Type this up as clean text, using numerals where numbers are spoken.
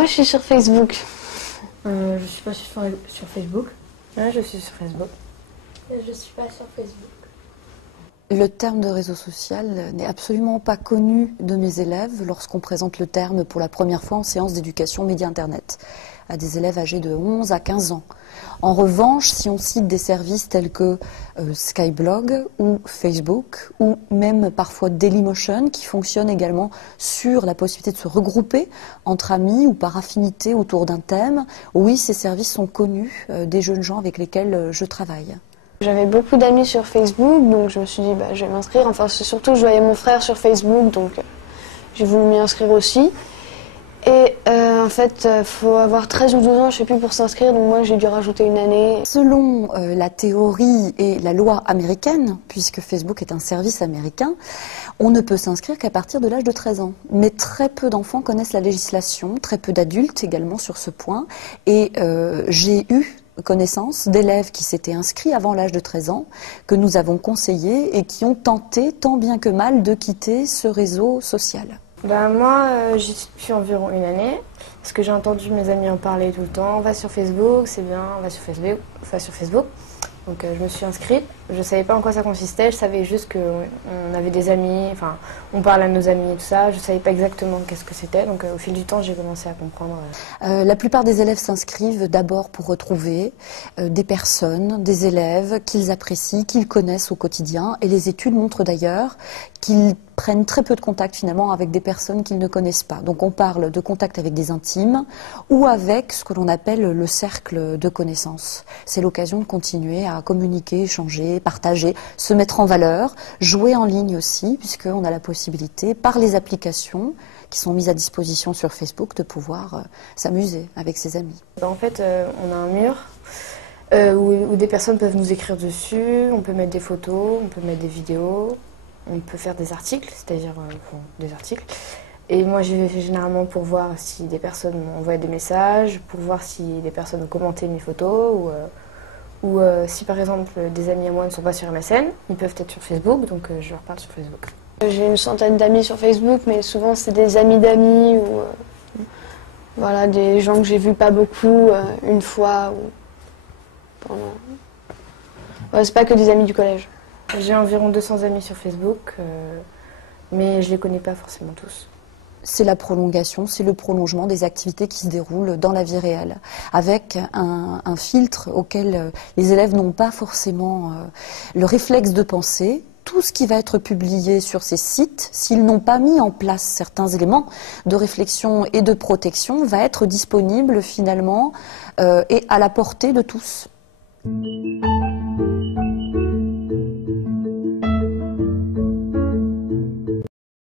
Moi, je suis sur Facebook. Je suis pas sur Facebook. Ouais, je suis sur Facebook. Je suis pas sur Facebook. Le terme de réseau social n'est absolument pas connu de mes élèves lorsqu'on présente le terme pour la première fois en séance d'éducation média Internet à des élèves âgés de 11 à 15 ans. En revanche, si on cite des services tels que Skyblog ou Facebook ou même parfois Dailymotion qui fonctionnent également sur la possibilité de se regrouper entre amis ou par affinité autour d'un thème, oui, ces services sont connus des jeunes gens avec lesquels je travaille. J'avais beaucoup d'amis sur Facebook, donc je me suis dit je vais m'inscrire. Enfin, surtout je voyais mon frère sur Facebook, donc j'ai voulu m'y inscrire aussi. Et en fait, il faut avoir 13 ou 12 ans, je ne sais plus, pour s'inscrire, donc moi j'ai dû rajouter une année. Selon la théorie et la loi américaine, puisque Facebook est un service américain, on ne peut s'inscrire qu'à partir de l'âge de 13 ans. Mais très peu d'enfants connaissent la législation, très peu d'adultes également sur ce point. Et j'ai eu connaissance d'élèves qui s'étaient inscrits avant l'âge de 13 ans, que nous avons conseillés et qui ont tenté, tant bien que mal, de quitter ce réseau social. Moi, j'y suis environ une année, parce que j'ai entendu mes amis en parler tout le temps. On va sur Facebook, c'est bien, on va sur Facebook. Donc je me suis inscrite, je ne savais pas en quoi ça consistait, je savais juste qu'on avait des amis, enfin on parle à nos amis et tout ça, je ne savais pas exactement qu'est-ce que c'était, donc au fil du temps j'ai commencé à comprendre. La plupart des élèves s'inscrivent d'abord pour retrouver des personnes, des élèves qu'ils apprécient, qu'ils connaissent au quotidien, et les études montrent d'ailleurs qu'ils prennent très peu de contact finalement avec des personnes qu'ils ne connaissent pas. Donc on parle de contact avec des intimes ou avec ce que l'on appelle le cercle de connaissances. C'est l'occasion de continuer à communiquer, échanger, partager, se mettre en valeur, jouer en ligne aussi, puisqu'on a la possibilité, par les applications qui sont mises à disposition sur Facebook, de pouvoir s'amuser avec ses amis. En fait, on a un mur où des personnes peuvent nous écrire dessus, on peut mettre des photos, on peut mettre des vidéos, on peut faire des articles, c'est-à-dire des articles. Et moi, j'y vais généralement pour voir si des personnes m'ont envoyé des messages, pour voir si des personnes ont commenté mes photos, ou si par exemple des amis à moi ne sont pas sur MSN, ils peuvent être sur Facebook, donc je leur parle sur Facebook. J'ai une centaine d'amis sur Facebook, mais souvent c'est des amis d'amis ou voilà, des gens que j'ai vus pas beaucoup, une fois. C'est pas que des amis du collège. J'ai environ 200 amis sur Facebook, mais je les connais pas forcément tous. C'est la prolongation, c'est le prolongement des activités qui se déroulent dans la vie réelle, avec un filtre auquel les élèves n'ont pas forcément le réflexe de penser. Tout ce qui va être publié sur ces sites, s'ils n'ont pas mis en place certains éléments de réflexion et de protection, va être disponible finalement et à la portée de tous.